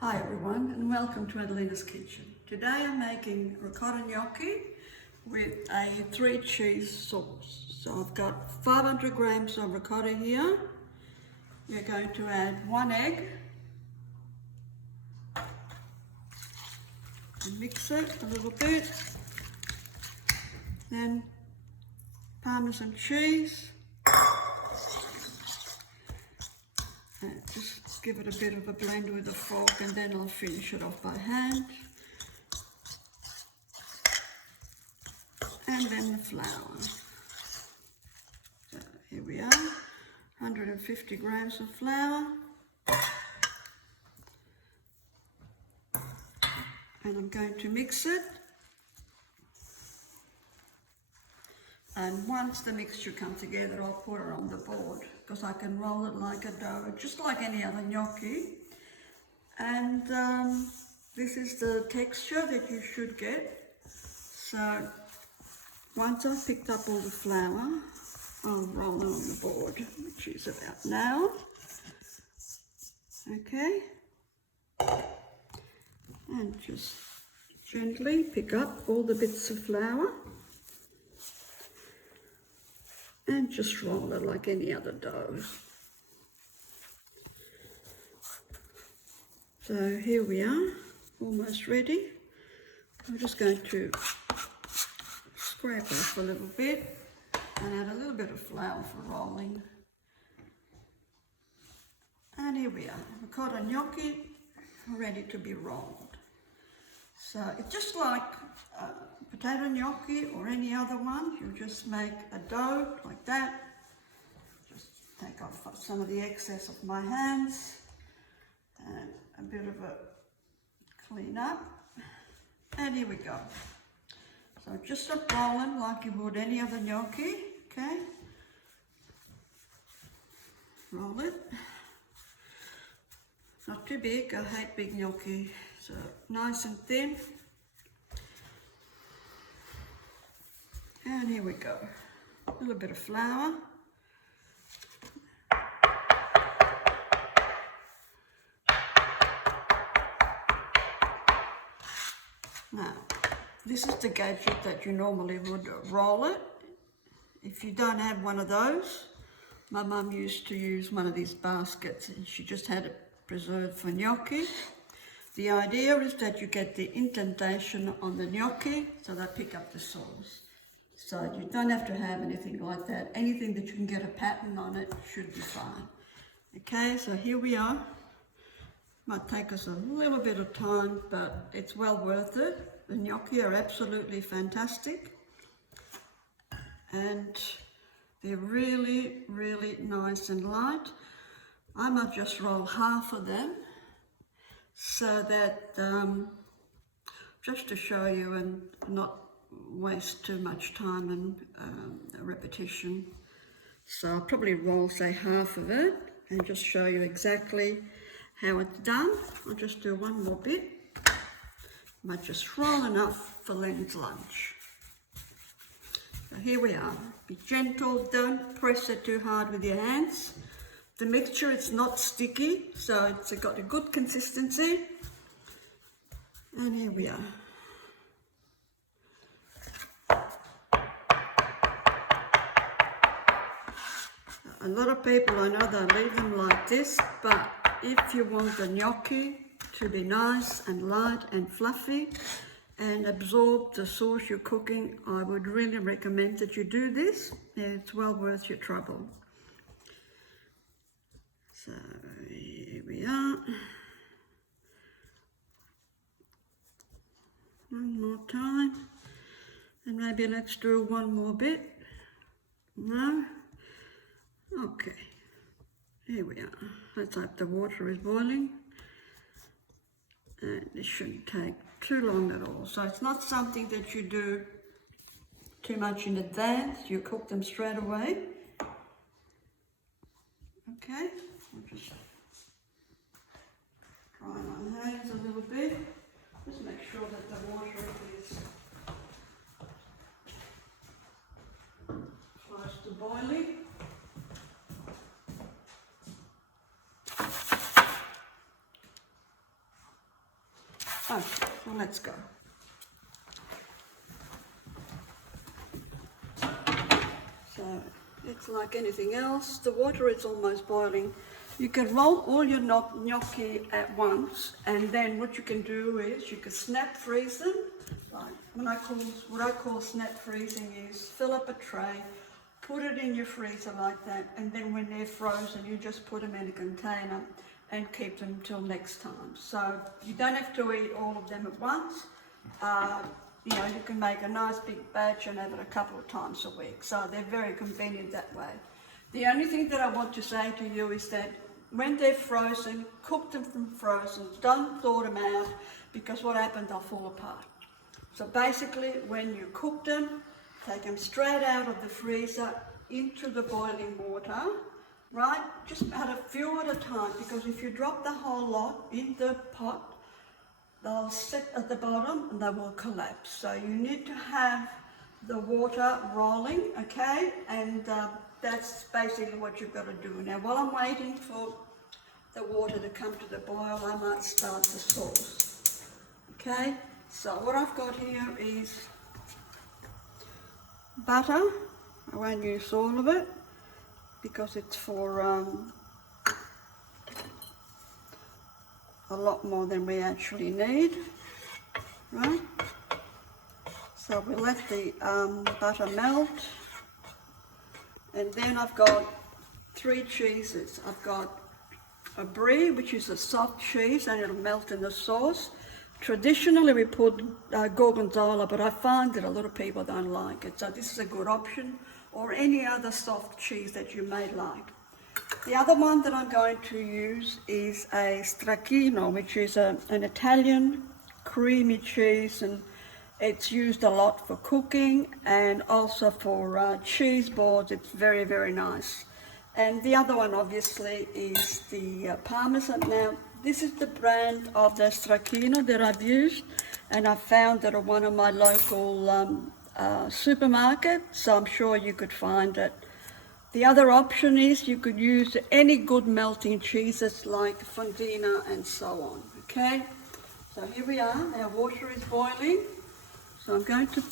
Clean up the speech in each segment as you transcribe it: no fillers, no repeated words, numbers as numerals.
Hi everyone and welcome to Adelina's kitchen. Today I'm making ricotta gnocchi with a 3 cheese sauce. So I've got 500 grams of ricotta here. You're going to add 1 egg and mix it a little bit. Then Parmesan cheese. And just give it a bit of a blend with a fork and then I'll finish it off by hand. And then the flour. So here we are, 150 grams of flour. And I'm going to mix it. And once the mixture comes together, I'll put it on the board because I can roll it like a dough, just like any other gnocchi. And this is the texture that you should get. So once I've picked up all the flour, I'll roll it on the board, which is about now. Okay. And just gently pick up all the bits of flour. And just roll it like any other dough. So here we are, almost ready. I'm just going to scrape off a little bit and add a little bit of flour for rolling. And here we are, ricotta gnocchi ready to be rolled. So it's just like potato gnocchi or any other one. You just make a dough like that. Just take off some of the excess of my hands and a bit of a clean up. And here we go. So just stop rolling like you would any other gnocchi, okay? Roll it. Not too big, I hate big gnocchi. So nice and thin. And here we go. A little bit of flour. Now, this is the gadget that you normally would roll it. If you don't have one of those, my mum used to use one of these baskets and she just had it preserved for gnocchi. The idea is that you get the indentation on the gnocchi so they pick up the sauce. So you don't have to have anything like that. Anything that you can get a pattern on it should be fine. Okay, so here we are. Might take us a little bit of time, but it's well worth it. The gnocchi are absolutely fantastic. And they're really, really nice and light. I might just roll half of them so that, just to show you and not waste too much time and repetition. So I'll probably roll, say, half of it and just show you exactly how it's done. I'll just do one more bit. Might just roll enough for Len's lunch. So here we are. Be gentle, don't press it too hard with your hands. The mixture, it's not sticky, so it's got a good consistency. And here we are. A lot of people, I know, they leave them like this, but if you want the gnocchi to be nice and light and fluffy and absorb the sauce you're cooking, I would really recommend that you do this. It's well worth your trouble. So here we are. One more time. And maybe let's do one more bit. No? Okay. Here we are. Let's hope the water is boiling. And this shouldn't take too long at all. So it's not something that you do too much in advance. You cook them straight away. Okay. I'll just dry my hands a little bit. Just make sure that the water is close to boiling. Oh, well, let's go. So it's like anything else. The water is almost boiling. You can roll all your gnocchi at once, and then what you can do is you can snap freeze them. Like what I call snap freezing is fill up a tray, put it in your freezer like that, and then when they're frozen, you just put them in a container and keep them till next time. So you don't have to eat all of them at once. You know, you can make a nice big batch and have it a couple of times a week. So they're very convenient that way. The only thing that I want to say to you is that when they're frozen, cook them from frozen. Don't thaw them out, because what happens, they'll fall apart. So basically, when you cook them, take them straight out of the freezer into the boiling water, right? Just add a few at a time, because if you drop the whole lot in the pot, they'll sit at the bottom and they will collapse. So you need to have the water rolling, okay? And that's basically what you've got to do. Now, while I'm waiting for the water to come to the boil, I might start the sauce, okay? So what I've got here is butter. I won't use all of it because it's for a lot more than we actually need, right? So we'll let the butter melt, and then I've got 3 cheeses. I've got a brie, which is a soft cheese, and it'll melt in the sauce. Traditionally we put gorgonzola, but I find that a lot of people don't like it, so this is a good option, or any other soft cheese that you may like. The other one that I'm going to use is a Stracchino, which is an Italian creamy cheese, and it's used a lot for cooking and also for cheese boards. It's very, very nice. And the other one obviously is the Parmesan. Now, this is the brand of the Stracchino that I've used, and I found it at one of my local supermarkets, so I'm sure you could find it. The other option is you could use any good melting cheeses like fondina and so on, okay? So here we are, our water is boiling. So I'm going to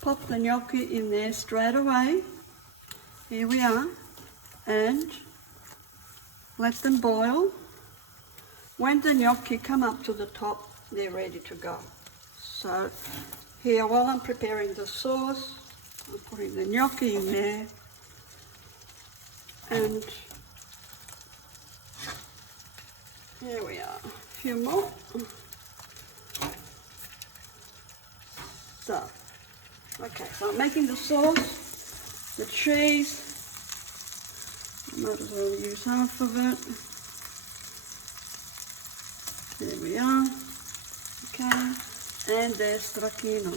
pop the gnocchi in there straight away. Here we are, and let them boil. When the gnocchi come up to the top, they're ready to go. So here, while I'm preparing the sauce, I'm putting the gnocchi in there. And here we are, a few more. So, okay, so I'm making the sauce, the cheese. I might as well use half of it. There we are. Okay, and there's Stracchino.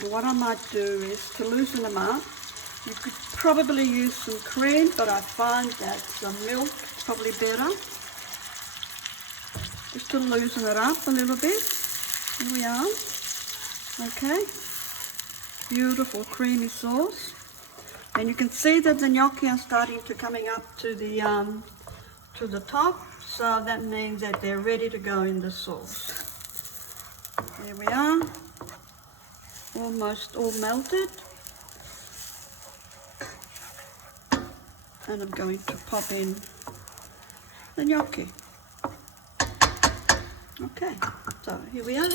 And what I might do is, to loosen them up, you could probably use some cream, but I find that some milk is probably better. Just to loosen it up a little bit. Here we are. Okay. Beautiful creamy sauce. And you can see that the gnocchi are starting to coming up to the top. So that means that they're ready to go in the sauce. There we are. Almost all melted. And I'm going to pop in the gnocchi. Okay, so here we are,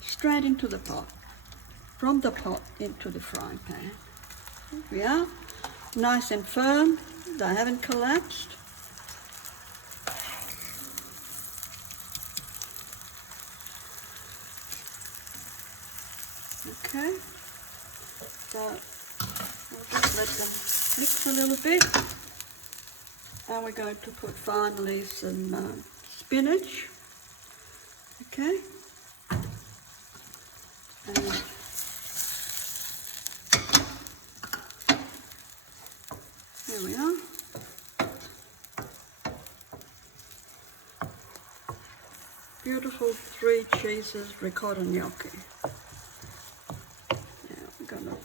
straight into the pot, from the pot into the frying pan. Here we are, nice and firm, they haven't collapsed. Okay, so we'll just let them mix a little bit, and we're going to put finally some spinach. Okay, and here we are. Beautiful 3 cheeses ricotta gnocchi. Now we're going to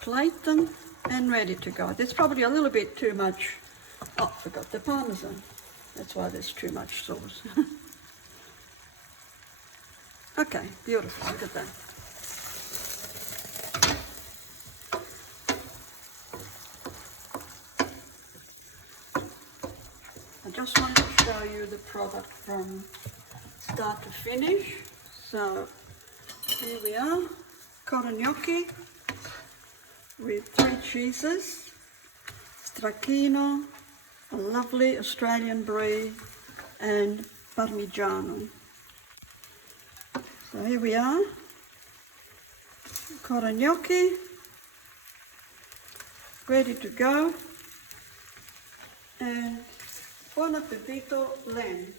plate them and ready to go. There's probably a little bit too much Oh, forgot the Parmesan. That's why there's too much sauce. Okay, beautiful, look at that. I just wanted to show you the product from start to finish. So here we are, ricotta gnocchi with 3 cheeses, Stracchino, a lovely Australian brie, and Parmesan. So here we are, ricotta gnocchi, ready to go, and buon appetito, Len.